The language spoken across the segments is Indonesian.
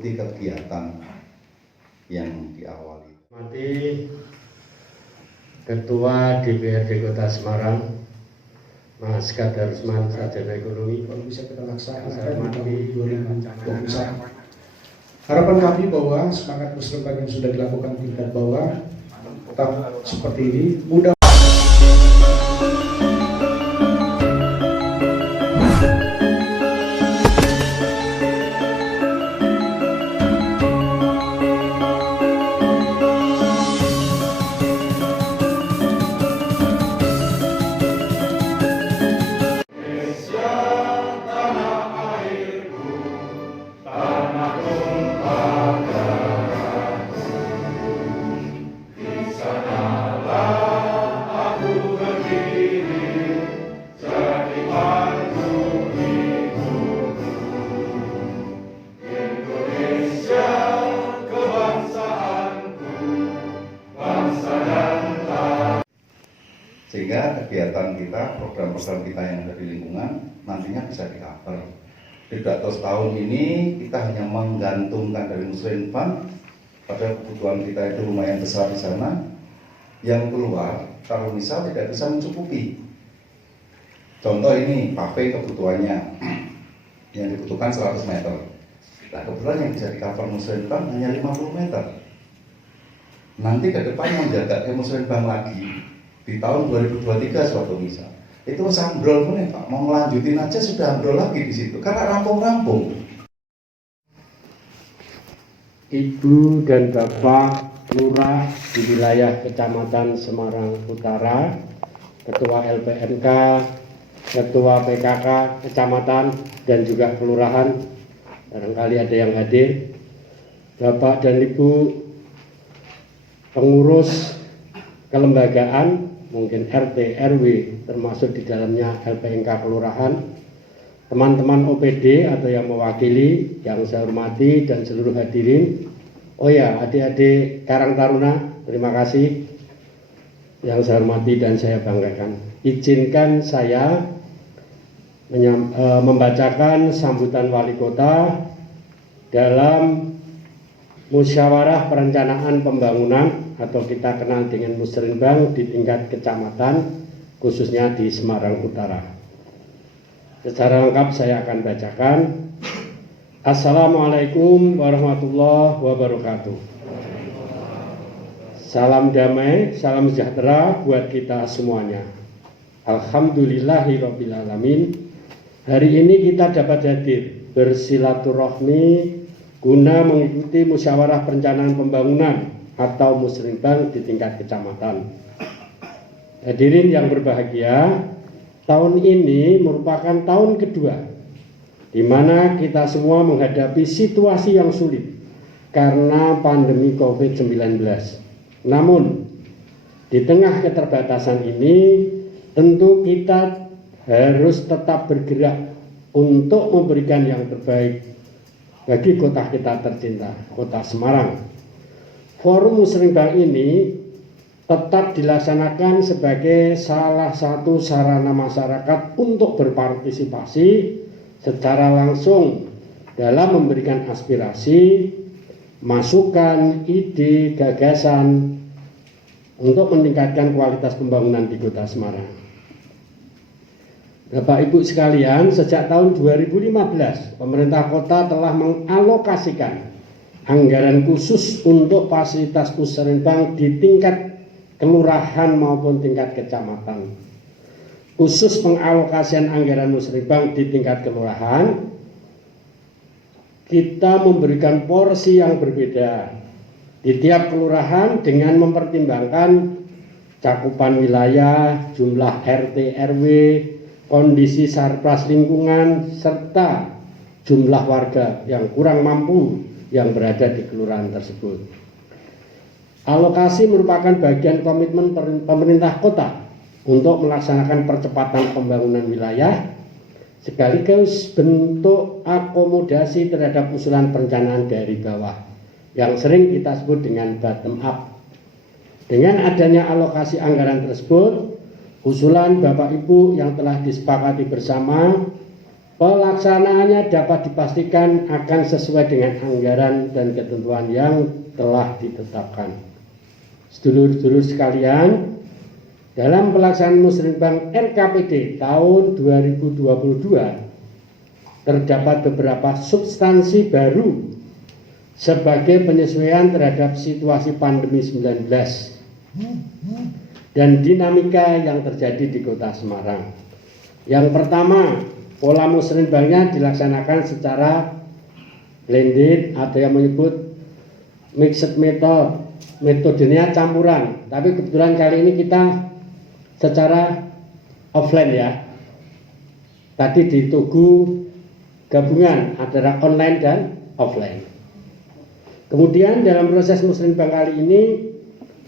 kegiatan yang diawali. Ketua DPRD Kota Semarang, Mas Kadar Usman, Sarjana Ekonomi. Kalau bisa kita laksanakan di tahun 2021. Harapan kami bahwa semangat musrembang yang sudah dilakukan tingkat bawah tetap seperti ini. Mudah. Sehingga kegiatan kita, program-program kita yang ada di lingkungan nantinya bisa di-cover. Tidak terus tahun ini kita hanya menggantungkan dari Musrembang, pada kebutuhan kita itu lumayan besar di sana. Yang keluar, kalau misal tidak bisa mencukupi. Contoh ini, kafe kebutuhannya yang dibutuhkan 100 meter. Nah, kebetulan yang bisa di-cover Musrembang hanya 50 meter. Nanti ke depan menjaga Musrembang lagi di tahun 2023 suatu misal itu sambrol nih Pak, mau melanjutin aja sudah ambrol lagi di situ karena rampung-rampung. Ibu dan Bapak Lurah di wilayah Kecamatan Semarang Utara, Ketua LPNK, Ketua PKK Kecamatan dan juga Kelurahan, barangkali ada yang hadir, Bapak dan Ibu pengurus kelembagaan, mungkin RT, RW, termasuk di dalamnya LPNK Kelurahan, teman-teman OPD atau yang mewakili, yang saya hormati dan seluruh hadirin. Oh ya, adik-adik Karang Taruna, terima kasih yang saya hormati dan saya banggakan. Izinkan saya membacakan sambutan Wali Kota dalam Musyawarah Perencanaan Pembangunan atau kita kenal dengan Musrembang di tingkat kecamatan, khususnya di Semarang Utara. Secara lengkap saya akan bacakan. Assalamualaikum warahmatullahi wabarakatuh. Salam damai, salam sejahtera buat kita semuanya. Alhamdulillahirrabbilalamin. Hari ini kita dapat hadir bersilaturahmi guna mengikuti musyawarah perencanaan pembangunan atau Musrembang di tingkat kecamatan. Hadirin yang berbahagia, tahun ini merupakan tahun kedua di mana kita semua menghadapi situasi yang sulit karena pandemi COVID-19. Namun, di tengah keterbatasan ini, tentu kita harus tetap bergerak untuk memberikan yang terbaik bagi kota kita tercinta, Kota Semarang. Forum Musrembang ini tetap dilaksanakan sebagai salah satu sarana masyarakat untuk berpartisipasi secara langsung dalam memberikan aspirasi, masukan, ide, gagasan untuk meningkatkan kualitas pembangunan di Kota Semarang. Bapak Ibu sekalian, sejak tahun 2015 pemerintah kota telah mengalokasikan anggaran khusus untuk fasilitas Musrembang di tingkat kelurahan maupun tingkat kecamatan. Khusus pengalokasian anggaran Musrembang di tingkat kelurahan, kita memberikan porsi yang berbeda di tiap kelurahan dengan mempertimbangkan cakupan wilayah, jumlah RT RW, kondisi sarpras lingkungan, serta jumlah warga yang kurang mampu yang berada di kelurahan tersebut. Alokasi merupakan bagian komitmen pemerintah kota untuk melaksanakan percepatan pembangunan wilayah, sekaligus bentuk akomodasi terhadap usulan perencanaan dari bawah yang sering kita sebut dengan bottom up. Dengan adanya alokasi anggaran tersebut, usulan Bapak Ibu yang telah disepakati bersama Pelaksanaannya dapat dipastikan akan sesuai dengan anggaran dan ketentuan yang telah ditetapkan. Sedulur-sedulur sekalian, dalam pelaksanaan Musrenbang RKPD tahun 2022 terdapat beberapa substansi baru sebagai penyesuaian terhadap situasi pandemi 19 dan dinamika yang terjadi di Kota Semarang. Yang pertama, pola musrenbangnya dilaksanakan secara blended atau yang menyebut mixed method, metodenya campuran. Tapi kebetulan kali ini kita secara offline ya. Tadi di Tugu gabungan antara online dan offline. Kemudian dalam proses musrenbang kali ini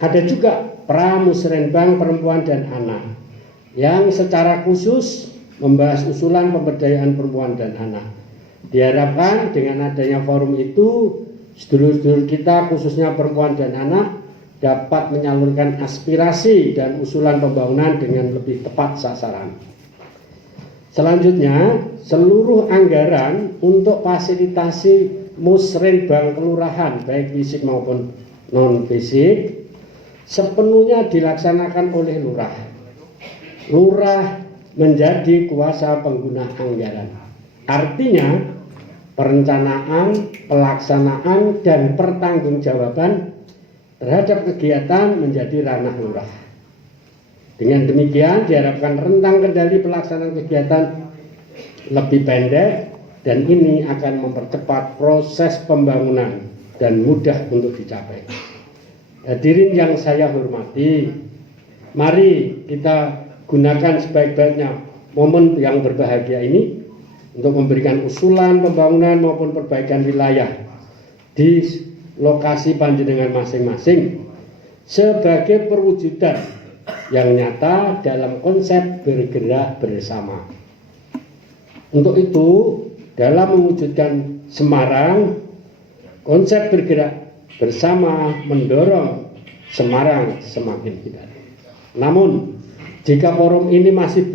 ada juga pramusrenbang perempuan dan anak yang secara khusus membahas usulan pemberdayaan perempuan dan anak. Diharapkan dengan adanya forum itu, sedulur-sedulur kita khususnya perempuan dan anak dapat menyalurkan aspirasi dan usulan pembangunan dengan lebih tepat sasaran. Selanjutnya, seluruh anggaran untuk fasilitasi musrenbang kelurahan baik fisik maupun non fisik sepenuhnya dilaksanakan oleh lurah. Lurah menjadi kuasa pengguna anggaran. Artinya perencanaan, pelaksanaan, dan pertanggungjawaban terhadap kegiatan menjadi ranah lurah. Dengan demikian diharapkan rentang kendali pelaksanaan kegiatan lebih pendek dan ini akan mempercepat proses pembangunan dan mudah untuk dicapai. Hadirin yang saya hormati, mari kita gunakan sebaik-baiknya momen yang berbahagia ini untuk memberikan usulan pembangunan maupun perbaikan wilayah di lokasi panjenengan masing-masing sebagai perwujudan yang nyata dalam konsep bergerak bersama. Untuk itu, dalam mewujudkan Semarang, konsep bergerak bersama mendorong Semarang semakin indah. Namun, jika forum ini masih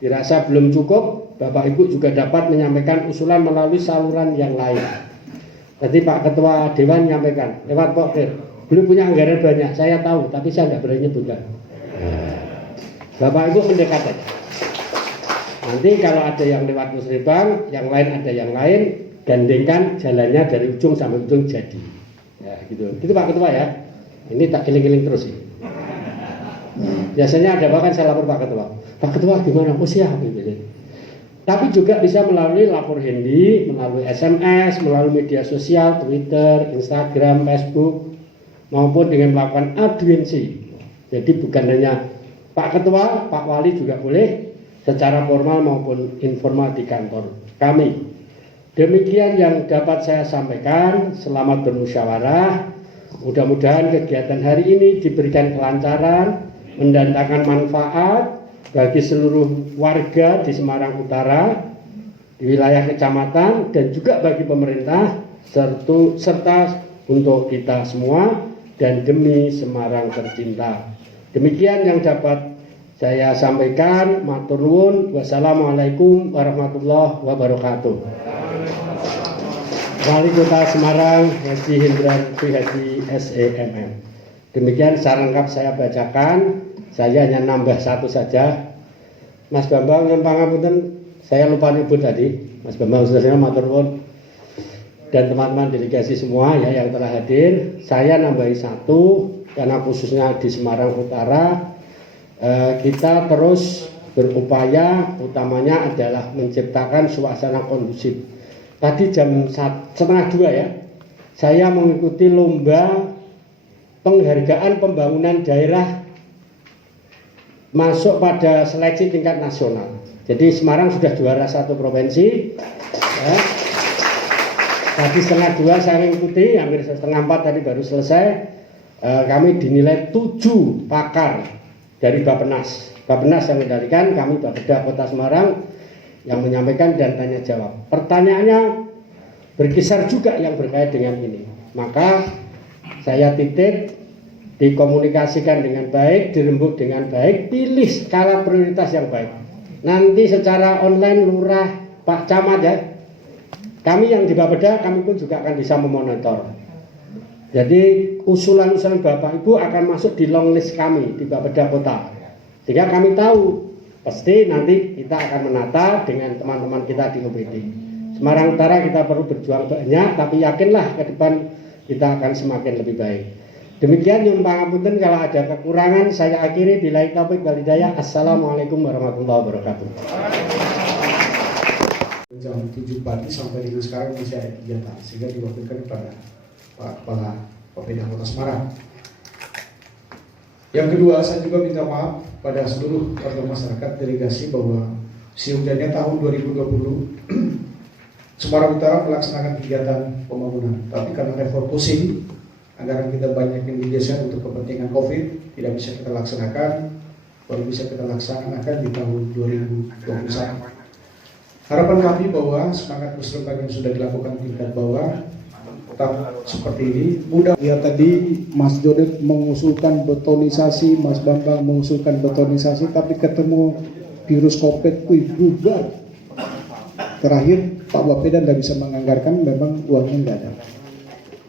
dirasa belum cukup, Bapak Ibu juga dapat menyampaikan usulan melalui saluran yang lain. Tadi Pak Ketua Dewan menyampaikan lewat Pokir, beliau punya anggaran banyak, saya tahu, tapi saya nggak berani nyebutkan. Bapak Ibu mendekat aja. Nanti kalau ada yang lewat musrenbang, yang lain ada yang lain, gandengkan jalannya dari ujung sampai ujung jadi. Ya gitu. Itu Pak Ketua ya. Ini tak iling-iling terus sih. Biasanya ada bahkan saya lapor Pak Ketua. Pak Ketua gimana? Oh siap gitu. Tapi juga bisa melalui lapor handy, melalui SMS, melalui media sosial, Twitter, Instagram, Facebook, maupun dengan melakukan audiensi. Jadi bukan hanya Pak Ketua, Pak Wali juga boleh secara formal maupun informal di kantor kami. Demikian yang dapat saya sampaikan. Selamat bermusyawarah. Mudah-mudahan kegiatan hari ini diberikan kelancaran, mendatangkan manfaat bagi seluruh warga di Semarang Utara, di wilayah kecamatan, dan juga bagi pemerintah, serta untuk kita semua, dan demi Semarang tercinta. Demikian yang dapat saya sampaikan. Matur nuwun. Wassalamualaikum warahmatullahi wabarakatuh. Wali Kota Semarang, Haji Hendrar Haji SEMM. Demikian secara lengkap saya bacakan. Saya hanya nambah satu saja. Mas Bambang yang pangapunten, saya lupa nyebut tadi. Mas Bambang sudah matur nuwun. Dan teman-teman delegasi semua ya yang telah hadir. Saya nambahi satu karena khususnya di Semarang Utara kita terus berupaya, utamanya adalah menciptakan suasana kondusif. Tadi jam 1:30 ya, saya mengikuti lomba penghargaan pembangunan daerah masuk pada seleksi tingkat nasional. Jadi Semarang sudah juara 1 provinsi ya. Tadi 1:30 saya mengikuti, hampir 3:30 tadi baru selesai. Kami dinilai 7 pakar dari Bappenas yang mengendalikan, kami Bapeda Kota Semarang yang menyampaikan dan tanya jawab. Pertanyaannya berkisar juga yang berkait dengan ini. Maka saya titip dikomunikasikan dengan baik, dirembuk dengan baik, pilih skala prioritas yang baik. Nanti secara online lurah Pak Camat ya, kami yang di Bapeda kami pun juga akan bisa memonitor. Jadi usulan-usulan Bapak Ibu akan masuk di long list kami di Bapeda Kota, sehingga kami tahu pasti nanti kita akan menata dengan teman-teman kita di OPD. Semarang Utara kita perlu berjuang banyak, tapi yakinlah ke depan kita akan semakin lebih baik. Demikian nyun pangapunten, kalau ada kekurangan saya akhiri. Billahi taufiq wal hidayah. Assalamualaikum warahmatullahi wabarakatuh. Jam 7 pagi sampai dengan sekarang masih ada kegiatan, sehingga diwakilkan kepada Pak Kepala Bapeda Kota Semarang. Yang kedua, saya juga minta maaf pada seluruh warga masyarakat delegasi bahwa seyogyanya tahun 2020 Semarang Utara melaksanakan kegiatan pembangunan, tapi karena refocusing anggaran kita banyak yang digeser untuk kepentingan COVID, tidak bisa kita laksanakan, baru bisa kita laksanakan di tahun 2021. Harapan kami bahwa semangat musrembang yang sudah dilakukan tingkat bawah tetap seperti ini. Mudah ya, tadi Mas Jodet mengusulkan betonisasi, Mas Bambang mengusulkan betonisasi, tapi ketemu virus COVID, bubar. Terakhir Pak Bapeda tidak bisa menganggarkan, memang uangnya tidak ada.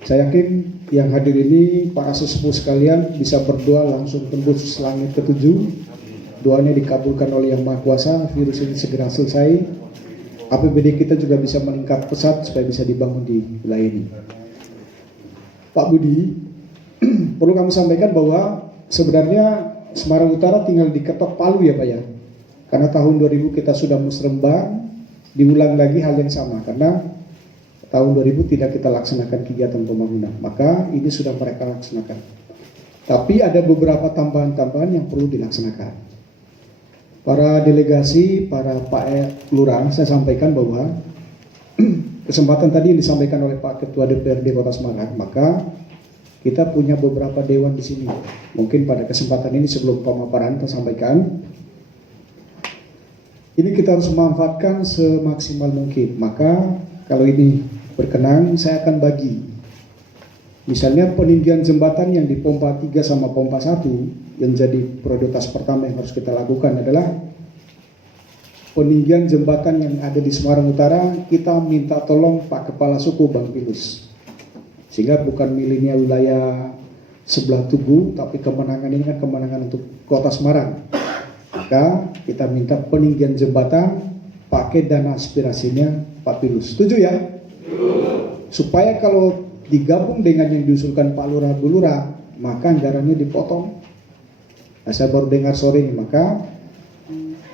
Saya yakin yang hadir ini para sesepuh sekalian bisa berdoa langsung tembus langit ketujuh. Doanya dikabulkan oleh Yang Maha Kuasa, virus ini segera selesai. APBD kita juga bisa meningkat pesat supaya bisa dibangun di wilayah ini. Pak Budi, perlu kami sampaikan bahwa sebenarnya Semarang Utara tinggal diketok palu ya Pak ya. Karena tahun 2000 kita sudah musrembang, diulang lagi hal yang sama karena tahun 2000 tidak kita laksanakan kegiatan pembangunan, maka ini sudah mereka laksanakan. Tapi ada beberapa tambahan-tambahan yang perlu dilaksanakan. Para delegasi, para Pak Lurah, saya sampaikan bahwa kesempatan tadi yang disampaikan oleh Pak Ketua DPRD Kota Semarang, maka kita punya beberapa dewan di sini. Mungkin pada kesempatan ini sebelum pemaparan saya sampaikan, ini kita harus memanfaatkan semaksimal mungkin. Maka kalau ini berkenan, saya akan bagi. Misalnya peninggian jembatan yang di pompa 3 sama pompa 1, yang jadi prioritas pertama yang harus kita lakukan adalah peninggian jembatan yang ada di Semarang Utara. Kita minta tolong Pak Kepala Suku Bang Pilus, sehingga bukan miliknya wilayah sebelah Tugu, tapi kemenangan ini kan kemenangan untuk Kota Semarang. Maka kita minta peninggian jembatan pakai dana aspirasinya Pak Pilus. Setuju ya? Supaya kalau digabung dengan yang diusulkan Pak Lurah Bu Lurah, maka anggarannya dipotong. Nah, saya baru dengar sore ini, maka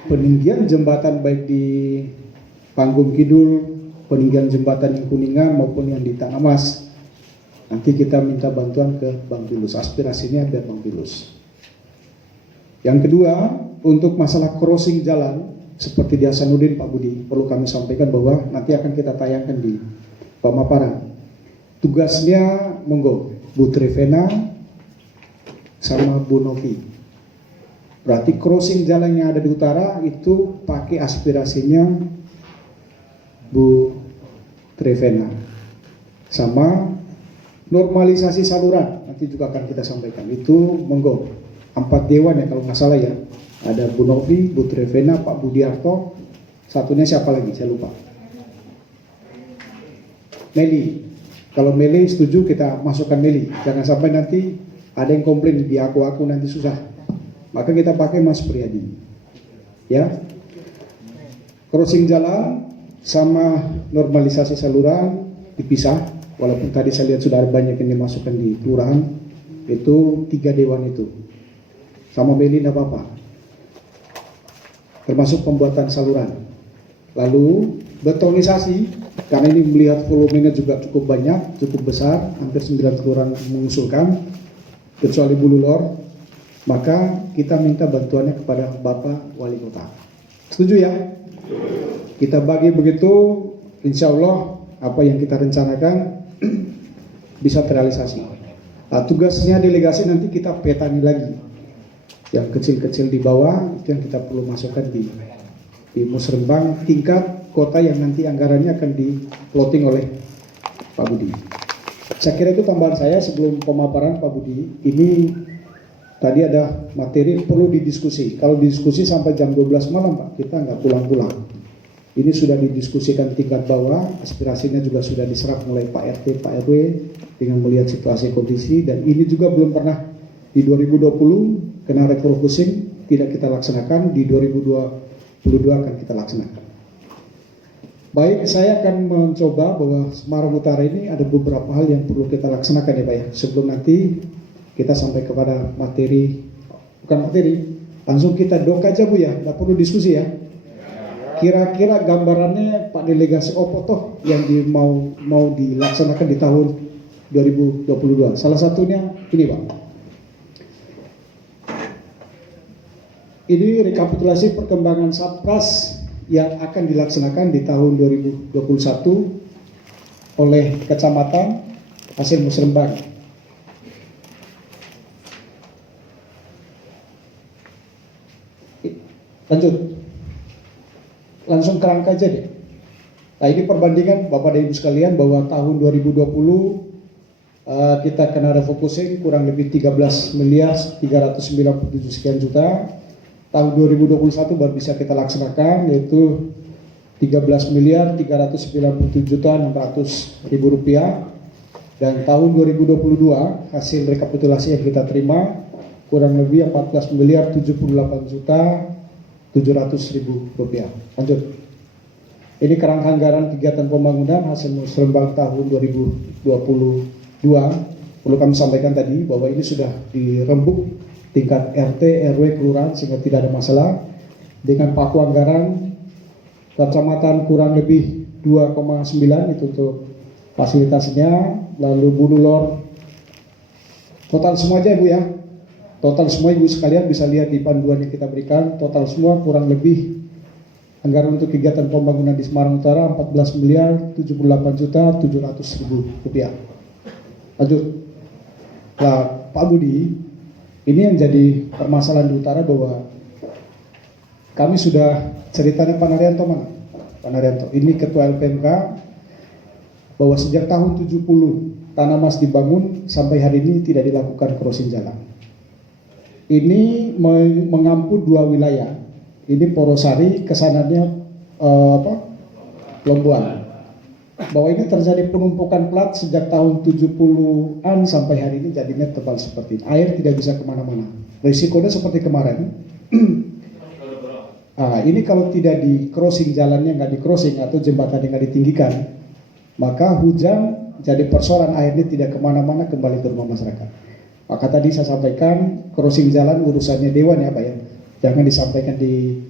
peninggian jembatan baik di Panggung Kidul, peninggian jembatan yang Kuningan maupun yang di Tanah Mas, nanti kita minta bantuan ke Bang Pilus, aspirasinya biar Bang Pilus. Yang kedua, untuk masalah crossing jalan seperti di Hasanuddin Pak Budi, perlu kami sampaikan bahwa nanti akan kita tayangkan di pemaparan. Tugasnya monggo Bu Trevena sama Bu Novi. Berarti crossing jalan yang ada di utara itu pakai aspirasinya Bu Trevena. Sama normalisasi saluran nanti juga akan kita sampaikan. Itu monggo 4 dewan ya kalau nggak salah ya. Ada Bu Novi, Bu Trevena, Pak Budiarto, satunya siapa lagi saya lupa. Meli. Kalau Meli setuju kita masukkan Meli. Jangan sampai nanti ada yang komplain di aku nanti susah. Maka kita pakai Mas Priyadi. Ya. Crossing jalan sama normalisasi saluran dipisah. Walaupun tadi saya lihat sudah banyak yang dimasukkan di kelurahan. Itu 3 dewan itu. Sama Meli tidak apa-apa. Termasuk pembuatan saluran. Lalu betonisasi, karena ini melihat volumenya juga cukup banyak, cukup besar, hampir 9 kelurahan mengusulkan, kecuali Bululor, maka kita minta bantuannya kepada Bapak Wali Kota. Setuju ya? Kita bagi begitu, insya Allah apa yang kita rencanakan bisa terrealisasi. Nah, tugasnya delegasi nanti kita petani lagi. Yang kecil-kecil di bawah itu yang kita perlu masukkan di musrembang tingkat kota yang nanti anggarannya akan di-plotting oleh Pak Budi. Saya kira itu tambahan saya sebelum pemaparan Pak Budi. Ini tadi ada materi perlu didiskusi. Kalau didiskusi sampai jam 12 malam Pak, kita nggak pulang-pulang. Ini sudah didiskusikan tingkat bawah, aspirasinya juga sudah diserap mulai Pak RT, Pak RW dengan melihat situasi kondisi, dan ini juga belum pernah di 2020 kena refocusing tidak kita laksanakan, di 2022 akan kita laksanakan. Baik, saya akan mencoba bahwa Semarang Utara ini ada beberapa hal yang perlu kita laksanakan ya Pak ya, sebelum nanti kita sampai kepada materi, bukan materi, langsung kita dok aja Bu ya, nggak perlu diskusi ya. Kira-kira gambarannya Pak Delegasi apa toh yang mau dilaksanakan di tahun 2022. Salah satunya ini Pak. Ini rekapitulasi perkembangan Satpras yang akan dilaksanakan di tahun 2021 oleh Kecamatan Pasir Musrembang. Lanjut. Langsung ke angka aja deh. Nah, ini perbandingan Bapak dan Ibu sekalian bahwa tahun 2020 kita kena refocusing kurang lebih 13 miliar 397 sekian juta. Tahun 2021 baru bisa kita laksanakan, yaitu 13 miliar 397 juta 600 ribu rupiah. Dan tahun 2022 hasil rekapitulasi yang kita terima kurang lebih 14 miliar 78 juta 700 ribu rupiah. Lanjut. Ini kerangka anggaran kegiatan pembangunan hasil Musrembang tahun 2022. Perlu kami sampaikan tadi bahwa ini sudah dirembuk tingkat RT, RW, kelurahan sehingga tidak ada masalah. Dengan paku anggaran kecamatan kurang lebih 2,9 itu untuk fasilitasnya. Lalu Bululor total semua aja Ibu ya. Total semua Ibu sekalian bisa lihat di panduan yang kita berikan. Total semua kurang lebih anggaran untuk kegiatan pembangunan di Semarang Utara 14 miliar 78 juta 700 ribu rupiah. Lanjut. Nah, Pak Budi, ini yang jadi permasalahan di utara bahwa kami sudah ceritanya Pak Naryanto mana? Pak Naryanto, ini Ketua LPMK, bahwa sejak tahun 70 tanah mas dibangun sampai hari ini tidak dilakukan crossing jalan. Ini mengampu dua wilayah. Ini Porosari, kesananya Lombuan. Bahwa ini terjadi penumpukan plat sejak tahun 70-an sampai hari ini jadinya tebal seperti ini. Air tidak bisa kemana-mana. Risikonya seperti kemarin. Ini kalau tidak di crossing jalannya, nggak di crossing atau jembatannya nggak ditinggikan, maka hujan jadi persoalan, airnya tidak kemana-mana kembali ke rumah masyarakat. Maka tadi saya sampaikan crossing jalan urusannya Dewan ya Pak ya. Jangan disampaikan di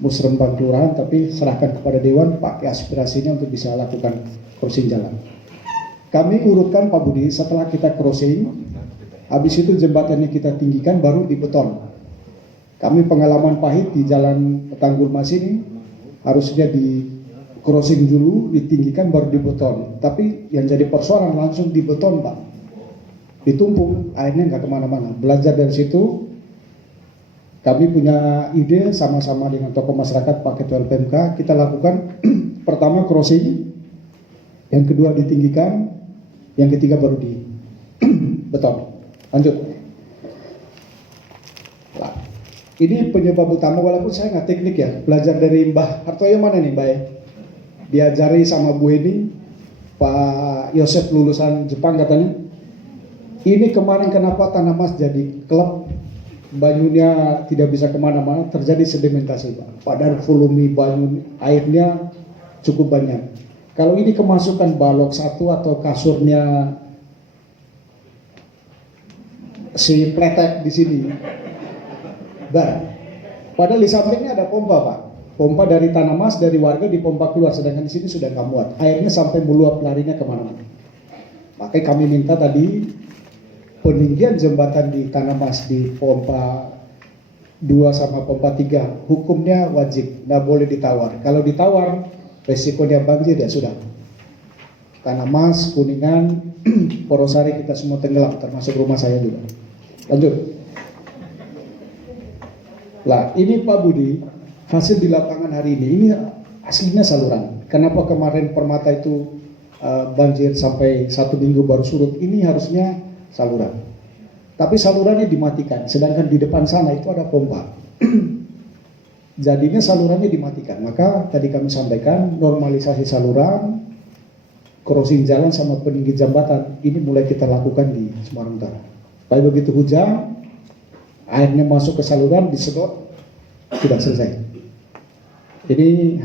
Musrembang Kelurahan, tapi serahkan kepada Dewan pakai aspirasinya untuk bisa lakukan crossing jalan. Kami urutkan Pak Budi, setelah kita crossing, habis itu jembatannya kita tinggikan baru dibeton. Kami pengalaman pahit di Jalan Tanggul Mas ini harusnya di crossing dulu, ditinggikan baru dibeton. Tapi yang jadi persoalan langsung dibeton Pak. Ditumpuk, airnya nggak kemana-mana. Belajar dari situ, kami punya ide sama-sama dengan tokoh masyarakat Pak Ketua LPMK, kita lakukan pertama crossing, yang kedua ditinggikan, yang ketiga baru di beton. Lanjut. Nah, ini penyebab utama, walaupun saya nggak teknik ya, belajar dari Mbah Hartoyo mana nih Mbak ya? Diajari sama Bu Eni, Pak Yosef lulusan Jepang katanya. Ini kemarin kenapa tanah mas jadi klub, banyunya tidak bisa kemana-mana, terjadi sedimentasi Pak. Padahal volume banyu airnya cukup banyak. Kalau ini kemasukan balok satu atau kasurnya si pletek di sini, padahal di sampingnya ada pompa Pak. Pompa dari tanah mas, dari warga dipompa keluar, sedangkan di sini sudah nggak muat. Airnya sampai meluap larinya kemana-mana. Makanya kami minta tadi peninggian jembatan di tanah mas di pompa 2 sama pompa 3 hukumnya wajib, nggak boleh ditawar. Kalau ditawar resikonya banjir ya sudah. Tanah mas, Kuningan, Porosari kita semua tenggelam, termasuk rumah saya juga. Lanjut. Lah ini Pak Budi, hasil di lapangan hari ini aslinya saluran. Kenapa kemarin Permata itu banjir sampai 1 minggu baru surut? Ini harusnya saluran, tapi salurannya dimatikan, sedangkan di depan sana itu ada pompa. jadinya salurannya dimatikan. Maka tadi kami sampaikan normalisasi saluran, crossing jalan sama peninggi jambatan ini mulai kita lakukan di Semarang Utara. Tapi begitu hujan, airnya masuk ke saluran, disedot, sudah selesai. Ini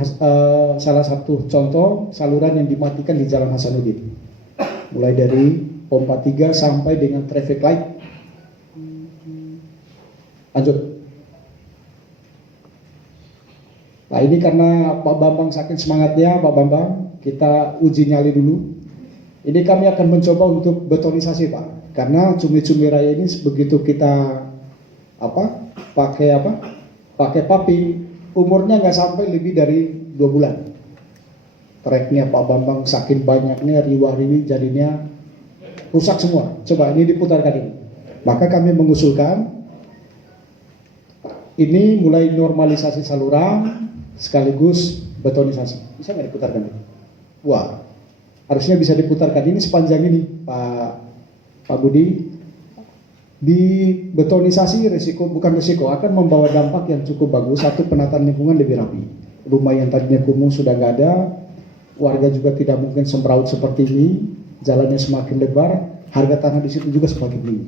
salah satu contoh saluran yang dimatikan di Jalan Hasanuddin. Mulai dari pompa 3 sampai dengan traffic light. Lanjut. Nah ini karena Pak Bambang saking semangatnya, Pak Bambang, kita uji nyali dulu. Ini kami akan mencoba untuk betonisasi Pak, karena Cumi-Cumi Raya ini begitu kita pakai papi, umurnya nggak sampai lebih dari 2 bulan. Treknya Pak Bambang saking banyaknya riwa-riwi jadinya rusak semua. Coba ini diputarkan ini. Maka kami mengusulkan ini mulai normalisasi saluran sekaligus betonisasi. Bisa nggak diputarkan ini? Wah, harusnya bisa diputarkan ini sepanjang ini, Pak Budi. Di betonisasi bukan resiko, akan membawa dampak yang cukup bagus. Satu, penataan lingkungan lebih rapi. Rumah yang tadinya kumuh sudah nggak ada, warga juga tidak mungkin semraut seperti ini, jalannya semakin lebar, harga tanah di situ juga semakin tinggi.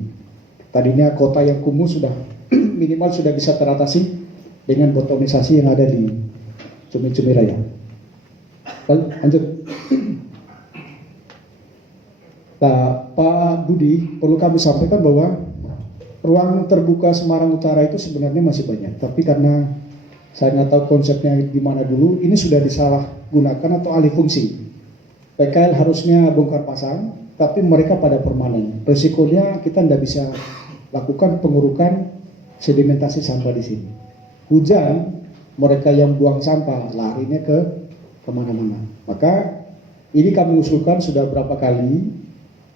Tadinya kota yang kumuh sudah minimal sudah bisa teratasi dengan betonisasi yang ada di Cumi-Cumi Raya. Lanjut. Nah, Pak Budi, perlu kami sampaikan bahwa ruang terbuka Semarang Utara itu sebenarnya masih banyak, tapi karena saya nggak tahu konsepnya di mana dulu, ini sudah disalahgunakan atau alih fungsi. PKL harusnya bongkar pasang, tapi mereka pada permanen. Resikonya kita tidak bisa lakukan pengurukan sedimentasi sampah di sini. Hujan, mereka yang buang sampah larinya ke kemana-mana. Maka ini kami usulkan sudah berapa kali.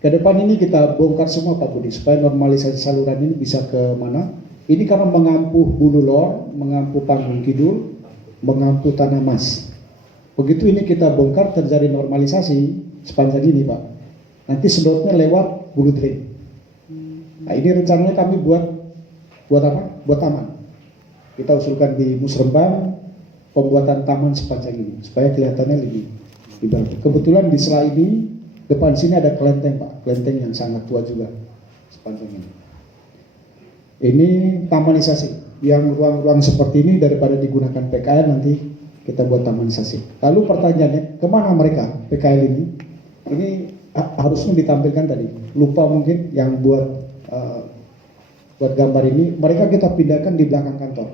Ke depan ini kita bongkar semua Pak Budi, supaya normalisasi saluran ini bisa ke mana. Ini karena mengampuh Bulu Lor, mengampuh Panggung Kidul, mengampuh Tanah Mas. Begitu ini kita bongkar terjadi normalisasi sepanjang ini Pak. Nanti sedotnya lewat Bulu Drain. Nah ini rencananya kami buat apa? Buat taman. Kita usulkan di Musrembang pembuatan taman sepanjang ini supaya kelihatannya lebih bagus. Kebetulan di sela ini depan sini ada kelenteng Pak, kelenteng yang sangat tua juga sepanjang ini. Ini tamanisasi, yang ruang-ruang seperti ini daripada digunakan PKL nanti kita buat tamanisasi. Lalu pertanyaannya, kemana mereka PKL ini? Ini harusnya ditampilkan tadi. Lupa mungkin yang buat gambar ini. Mereka kita pindahkan di belakang kantor.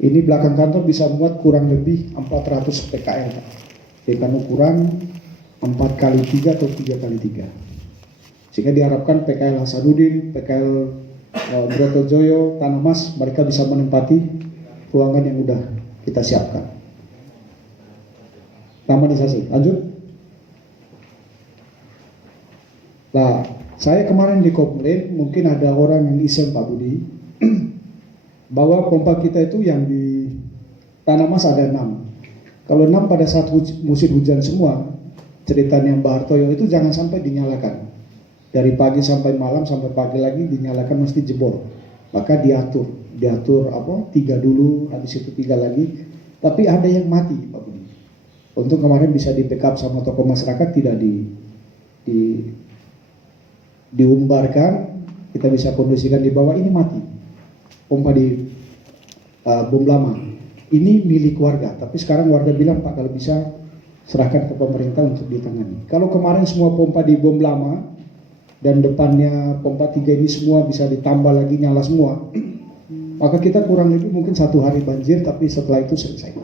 Ini belakang kantor bisa muat kurang lebih 400 PKL Pak. Dengan ukuran 4x3 atau 3x3, sehingga diharapkan PKL Hasanuddin, PKL Brotojoyo, Tanah Mas, mereka bisa menempati ruangan yang sudah kita siapkan. Tamanisasi, lanjut. Nah, saya kemarin di komplain, mungkin ada orang yang iseng Pak Budi, bahwa pompa kita itu yang di Tanah Mas ada 6. Kalau 6 pada saat musim hujan semua, ceritanya Mbak Hartoyo itu jangan sampai dinyalakan. Dari pagi sampai malam sampai pagi lagi dinyalakan mesti jebol. Maka diatur 3 dulu, habis itu 3 lagi. Tapi ada yang mati Pak Budi. Untuk kemarin bisa di backup sama tokoh masyarakat, tidak diumbarkan, kita bisa kondisikan di bawah, ini mati. Pompa di bom lama. Ini milik warga, tapi sekarang warga bilang Pak kalau bisa serahkan ke pemerintah untuk ditangani. Kalau kemarin semua pompa di bom lama dan depannya pompa 3 ini semua bisa ditambah lagi nyala semua, maka kita kurang lebih mungkin 1 hari banjir, tapi setelah itu selesai.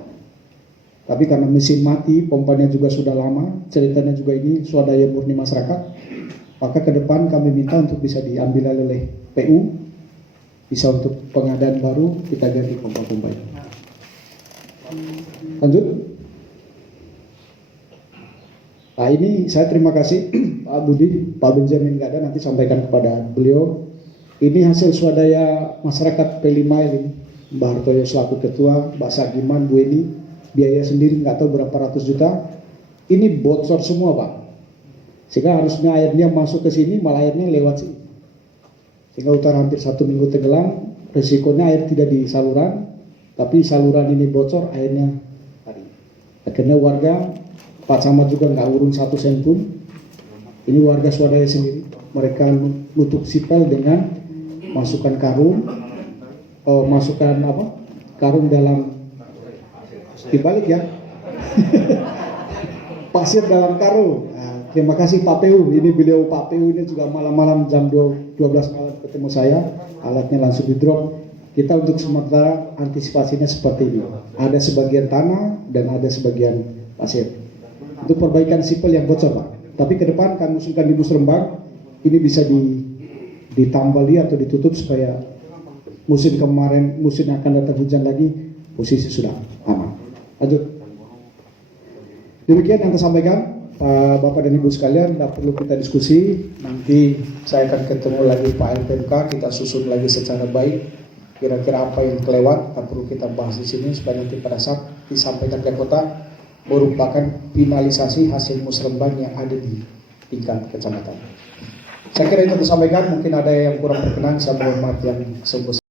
Tapi karena mesin mati, pompanya juga sudah lama, ceritanya juga ini swadaya murni masyarakat, maka ke depan kami minta untuk bisa diambil oleh PU, bisa untuk pengadaan baru kita ganti pompa-pompa itu. Lanjut. Nah ini saya terima kasih Pak Budi, Pak Benjamin nggak ada, nanti sampaikan kepada beliau. Ini hasil swadaya masyarakat P5 ini, Mbak Hartoyo selaku ketua, Mbak Sagiman, Bu Eni, biaya sendiri nggak tahu berapa ratus juta. Ini bocor semua Pak, sehingga harusnya airnya masuk ke sini, malah airnya lewat sini, sehingga utara hampir 1 minggu tenggelam. Resikonya air tidak di saluran, tapi saluran ini bocor, airnya tadi. Akhirnya warga, Pak Camat juga nggak urun 1 sen pun. Ini warga swadaya sendiri, mereka nutup sipel dengan masukkan karung, karung dalam dibalik ya, pasir dalam karung. Nah, terima kasih Pak PU, ini beliau Pak PU ini juga malam-malam jam 12 malam ketemu saya, alatnya langsung di drop. Kita untuk sementara antisipasinya seperti ini, ada sebagian tanah dan ada sebagian pasir. Untuk perbaikan sipel yang bocor Pak. Tapi ke depan kami usulkan di Musrembang ini bisa ditambali atau ditutup supaya musim yang akan datang hujan lagi posisi sudah aman. Lanjut. Demikian yang saya sampaikan Pak Bapak dan Ibu sekalian, tidak perlu kita diskusi. Nanti saya akan ketemu lagi Pak LPMK, kita susun lagi secara baik. Kira-kira apa yang kelewat, tak perlu kita bahas di sini supaya nanti pada saat disampaikan ke kota merupakan finalisasi hasil musrembang yang ada di tingkat kecamatan. Saya kira itu disampaikan, mungkin ada yang kurang berkenan, saya mohon maaf yang sebesar.